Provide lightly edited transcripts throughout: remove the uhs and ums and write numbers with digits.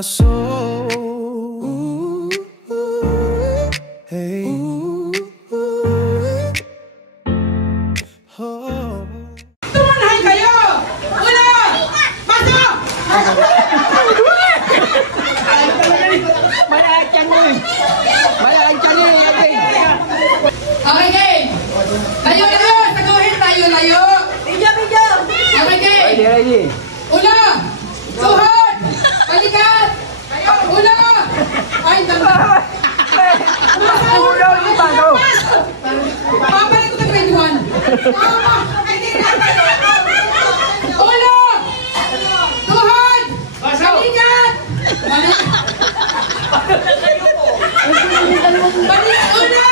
my soul. Hey. Tumanay kayo! Una! Pasok! Malakad nyo eh. Malakad nyo eh. Okay, game! Layo! Taguhin! Layo! Video! Okay, game! Ready. Una! Tuhod! Balikat! Una! Ay, tanda! Ulo, di ba ito? Babalik ko na grade 1. Una! Tuhod! Balikat! Balik! Una!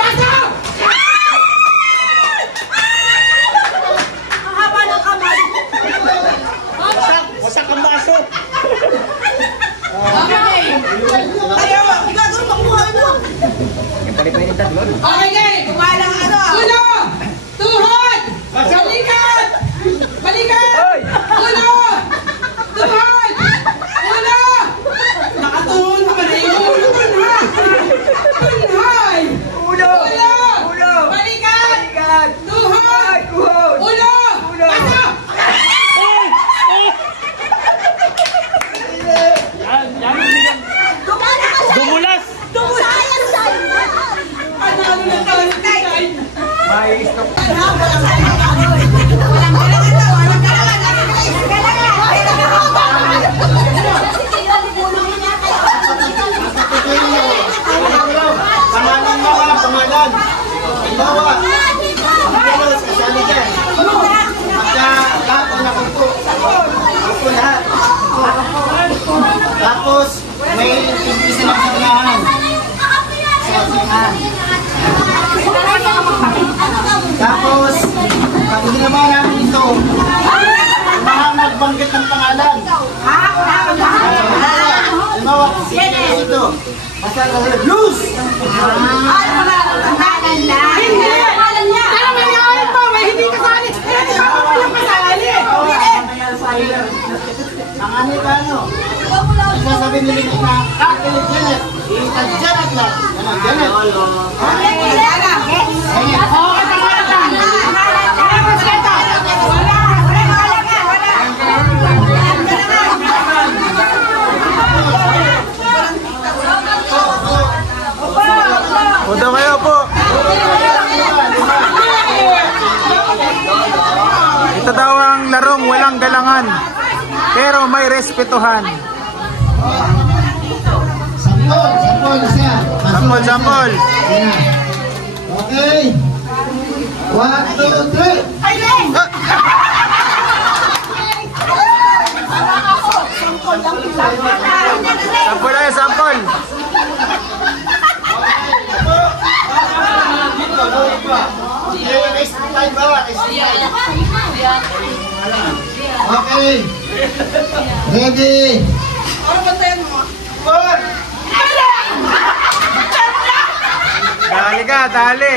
Pasok! Ang haba ng kamay. Wasak ang baso. Okay! Ayaw, igagawin mo buhay mo. Pali-pali tatlo. Okay, game! Walang ano. Ulo! Tuhod! Balikat! Balikat! Ulo! Tuhod! Ulo! Nakatuhon ka ba na yung ulo? Tunhay! Ulo! Ulo! Balikat! Tuhod! Ulo! Pasok! Dumulas! Sayang sa'yo. Panalo na tayo sa tayo. May stop. Walang galangan daw. Walang galangan. Pangalan. Halimbawa, kasali dyan. Pagka lahat ang nakupo. Nakupo lahat. Tapos, may impisa ng sinahan. Sinahan. Tapos, pag ginawa namin ito, magbanggit ng pangalan. Halimbawa, sino ito? Basta Luz! Ang ano yung ano? Sasabihin nila na kakalit Janet. Janet lang. Janet. Punta kayo po. Ito daw ang larong walang galangan, pero may respetuhan. Sampol siya. Sampol. Okay. 1, 2, 3. Sampol tayo, sampol. Okay. Ready. Dali ka, dali.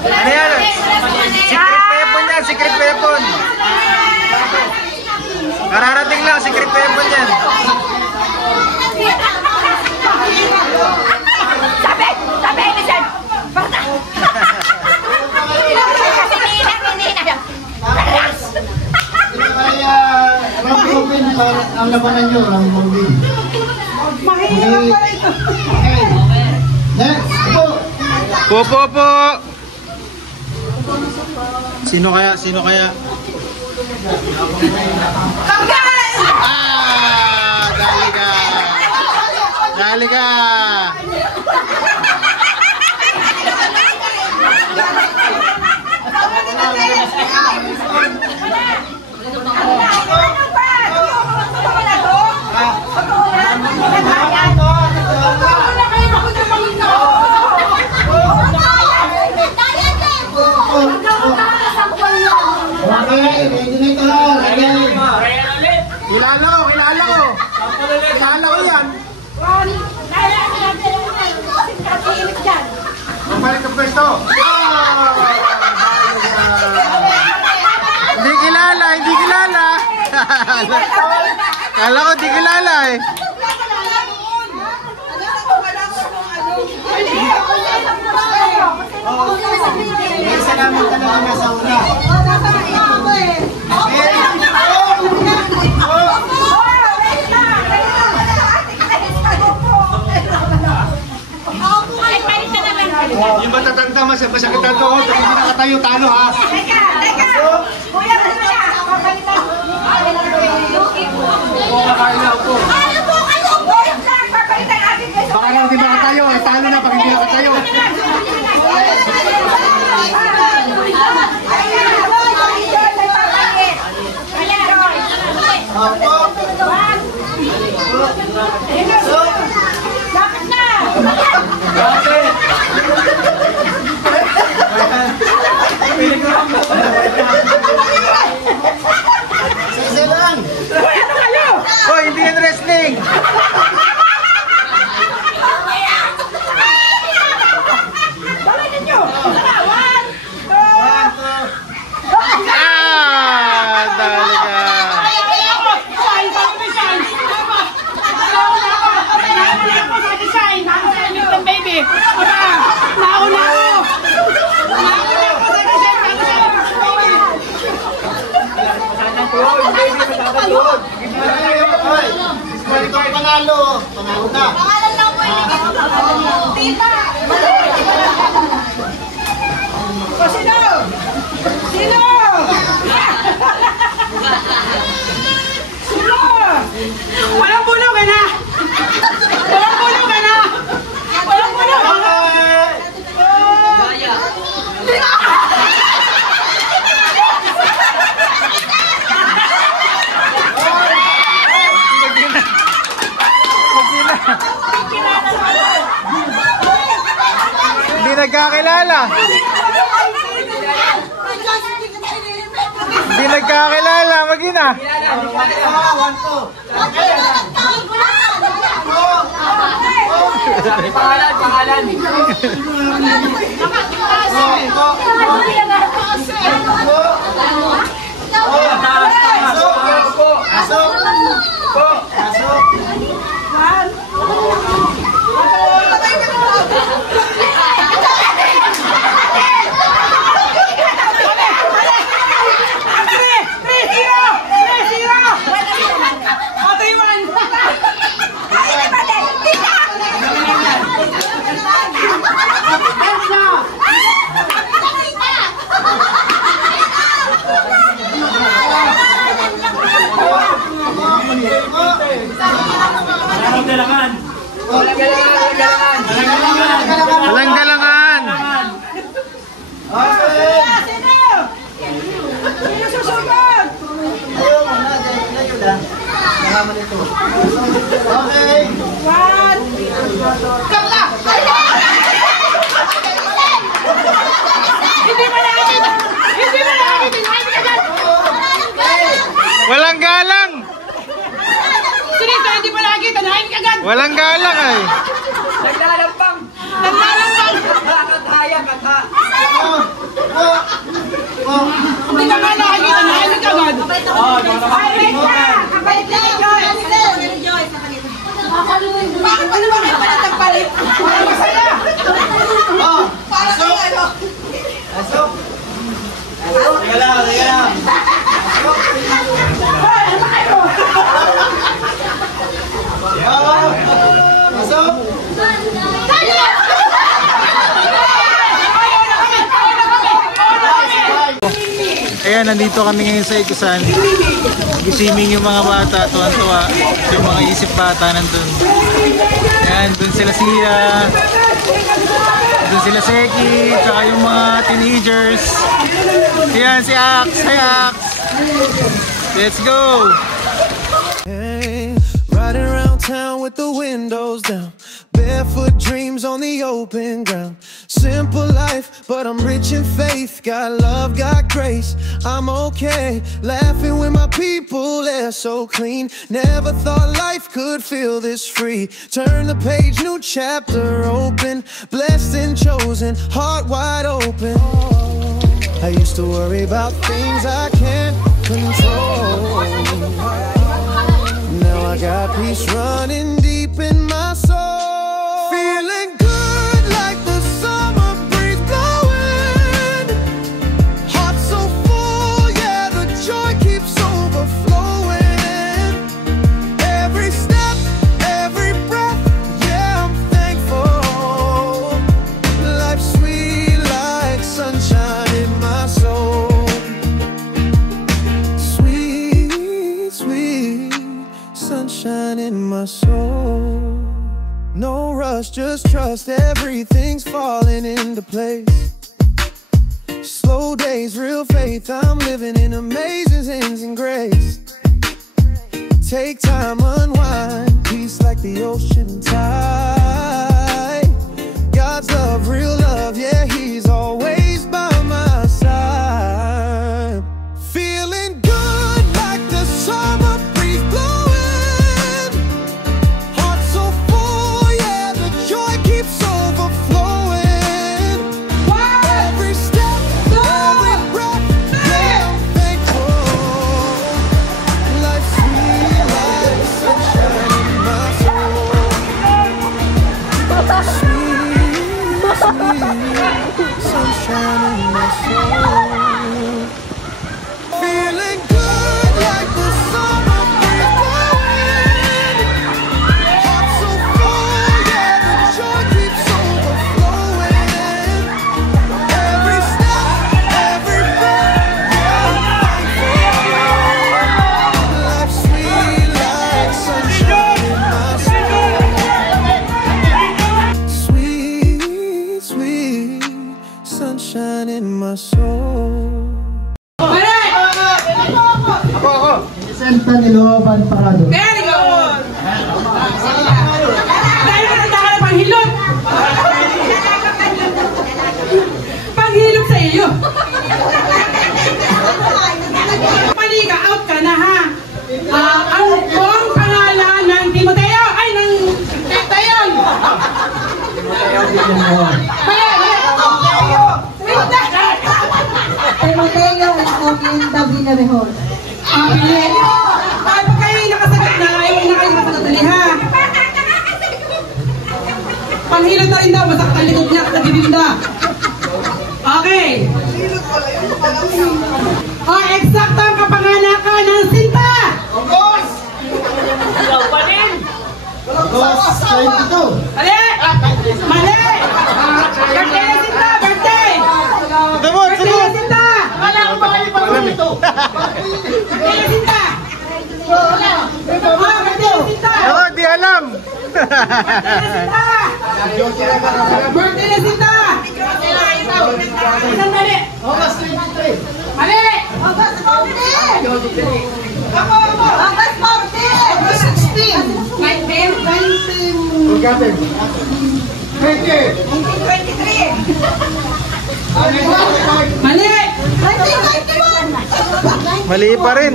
Ano yan? Secret weapon yan, secret weapon. Kararating lang, secret weapon yan. Sabi, listen. Basta. Kaya, round robin ang labanan nyo, round robin. Mahirap pa rin. Okay. Next, po. Po. Sino kaya? Dali ka. Kilala ko yan. Balik ang pwesto. Kala ko di kilala eh. May isa naman talaga nasa una. Yung matatanda, masakit ang tuhod. Hindi nakatayo, talo ha. Teka! Kuya, papalitan. Ano po kayo? Wait lang, papalitan natin kayo. Baka lang hindi nakatayo. Talo na pag hindi nakatayo. Bakit na? Isa lang. Oh, hindi yan wrestling. Dali ka. Ito ang panalo. Panalo na. Pangalan lang mo yung tita. Sino? Sino? Sino? Walang bulong ka na! Walang bulong ka na! Walang bulong ka na! Hindi nagkakilala. Hindi nagkakilala. Mag-ina. Pangalan. Walang galangan. Sino susunod? Okay. One. Carla! Hindi mo nakikita! Hindi mo nakikita! Walang galang. Sinito, hindi mo nakikita! Nahin ka agad! Walang galang ay. Naglalampang. Naglalambang! Kataya, kata. Hindi ka nga nakikita! Nahin ka agad! Wait lang! Kapalit na ni Joyce. Bakit pa naman kayo palit ang palit? Para masaya! Para sa ano? Pasok. Teka lang. Pasok. Ayan, nandito kami ngayon sa Ikusan. Gisiming yung mga bata, tuwan-tuwa. Yung mga isip bata nandun. Ayan, dun sila dun sila Seki, tsaka yung mga teenagers. Ayan, si Axe. Hi, Axe. Let's go! Hey, riding around town with the windows down, barefoot dreams on the open ground. Simple life, but I'm rich in faith. Got love, got grace, I'm okay. Laughing with my people, they're so clean. Never thought life could feel this free. Turn the page, new chapter open. Blessed and chosen, heart wide open. I used to worry about things I can't control. I got peace running deep in my soul. Feeling good like the summer breeze blowing. Heart so full, yeah, the joy keeps overflowing. Every step, every breath, yeah, I'm thankful. Life's sweet like sunshine in my soul. Sweet, sweet sunshine in my soul. No rush, just trust everything's falling into place. Slow days, real faith, I'm living in amazing things and grace. Take time, unwind, peace like the ocean tide. God's love, real love, yeah, he's always by my side. Feeling good like the summer breeze blowing. Heart so full, yeah, the joy keeps overflowing. Every step, every breath, yeah, I'm thankful. Life's sweet like sunshine in my soul. Sweet, sweet sunshine in my soul. Feeling good like the summer breeze blowing. Heart so full, yeah, the joy keeps overflowing. Every step, every breath, yeah, I'm thankful. Life's sweet like sunshine in my soul. Sweet, sweet sunshine in my soul. Senta Niloban Parado. Very good! Dahil nakita ka na panghilot! Panghilot sa iyo! Mali ka, out ka na ha! Ang buong pangalan ng Timoteo ay ng Tayon! Timoteo is talking the Vinamehon. Pag kayo nakasagot na, ayaw na kayo nakasagot dali ha! Panghilot na rin daw, masaktan likod niya at nagibinda. Okay. Eksakto ang kapanganakan ng Sinta. August 22. Mali! Mali! Birthday na Sinta! Birthday! Birthday na Sinta! Wala akong makalipagulo ito. Birthday na Sinta! Birthday na Sinta! Ako, di alam. Birthday na Sinta! Isang mali! August 23. Mali! August 40! Ako! August 40! August 16! 19! Forgotten. 20. 1923! Mali! 1991! Mali pa rin.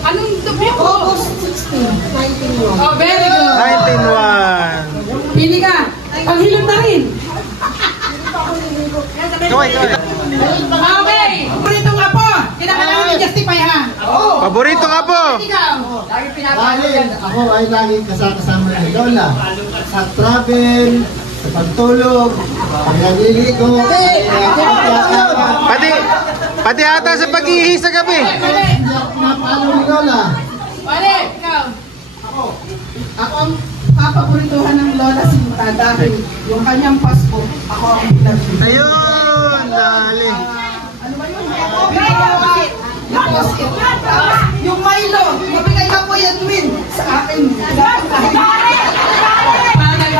Anong tubi ko? August 16! 1991! Oh, very good! 19-1. Pili ka! Panghilot na rin! Kaway, kaway. Okay! Paboritong apo! Kinakailangan i-justify ha! Paborito ka po. Ikaw! Dahil ako ay laging kasama ni Lola sa travel, sa pagtulog, pagliligo, Pati ata sa pag-ihi sa gabi. Mali! hindi ako pinapalo ni Lola. Mali! Ikaw! Ako ang papaborituhan ng Lola Sinta dahil yung kanyang Pasko, ako ang pinag-ibig. Ayun, dali. Ano ba yun? Yung Milo, mabigay na po yan Win sa akin.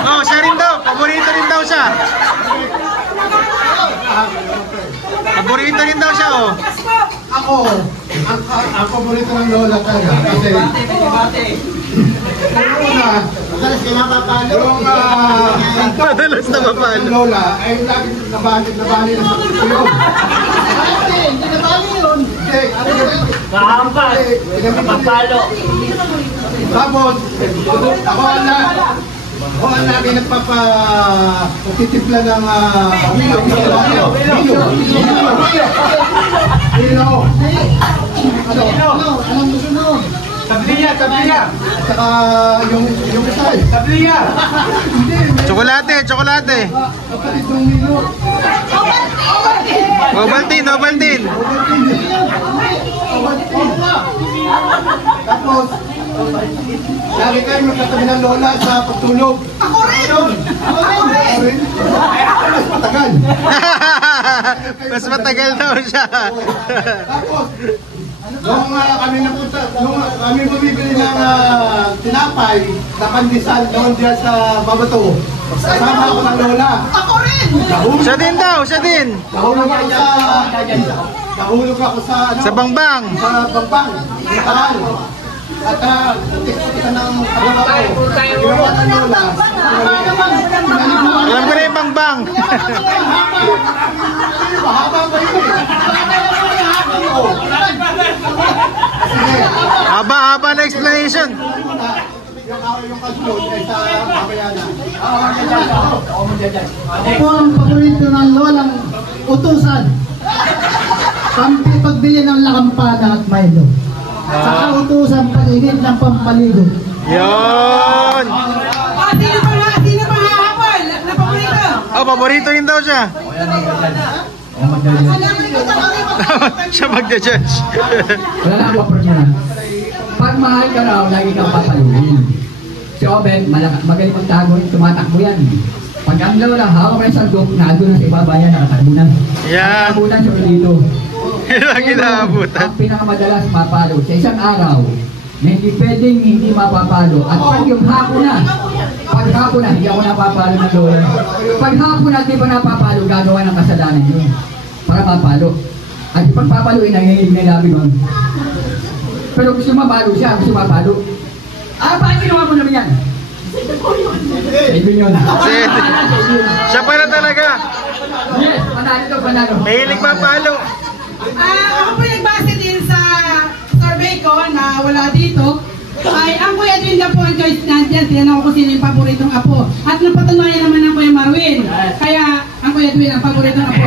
Oh, siya rin daw. Paborito rin daw siya. Paborito rin daw siya, oh. Ako, ang paborito ng Lola talaga kasi una, madalas kayo mapapalo. Yung Madalas na mapalo. Lola ay laging nabali na sa tuyo. Hindi nabali yun. Mahampas. Mapalo. Tapos, ako ang lagi nagpapatitimpla ng Ano mo sunod? Sabi niya. saka yung isa eh. Sabliya! Tsokolate, tsokolate. Kapatid ng Milo. Ovaltine, Ovaltine. Tapos, lagi kayo magkatabi ng lola sa pagtulog. Ako rin! Ako rin. Mas matagal. Mas matagal daw siya. Tapos, nung kami napunta, nung kami bumibili ng tinapay na pandesal doon diyan sa Babato, kasama ako ng lola. Ako rin! Siya din daw, siya din. Nahulog ako sa ano? Sa bangbang. Sa Bampang. Sa Taal. At kita ng kasama ko. Ginawa ng lola. Alam ko na yung bangbang. Mahaba ba yun eh? Haba-haba na explanation. Yung kasunod ay sa mamaya na. Ito ang paborito ng lolang utusan. Pagbili ng lakampana at Milo. Saka utusan pag-init ng pampaligo. Yun. Sino pa hahapon? Na paborito? Oh, paborito rin daw siya. Siya magja-judge. Wala na ako niya. Pag mahal ka raw, lagi kang papaluin. Si Obed, magaling magtago, tumatakbo yan. Pag ang lola, hawak na yung sandok, naado na sa ibaba yan, nakatakbo na. Yan. Nakabutan siya dito. Lagi nakabutan. Ang pinakamadalas mapalo sa isang araw, na hindi pwedeng hindi mapapalo. At pag yung hapon na, hindi ako napapalo ng lola. Pag hapon na, di ba napapalo, gagawa ng kasalanan yun. Para mapalo. At pag papaluin, nangyayig na labi doon. Pero gusto mapalo siya, gusto mapalo. Bakit ginawa mo naman yan? Ibig yun. Siya pala talaga. Yes, panalo to, panalo. Mahilig mapalo. Ako po nagbase din sa survey ko na wala dito. Ay, ang Kuya Edwin na po ang choice nandiyan. Tinanong ko kung sino yung paboritong apo. At napatunayan naman ng Kuya Marwin. Kaya, ang Kuya Edwin ang paboritong apo.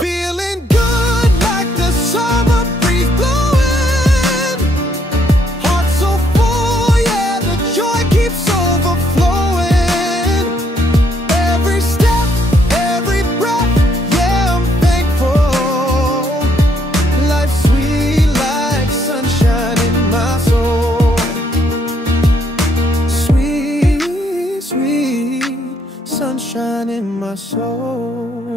Feeling good like the summer breeze blowing. Heart so full, yeah, the joy keeps overflowing. Every step, every breath, yeah, I'm thankful. Life's sweet like sunshine in my soul. Sweet, sweet sunshine in my soul.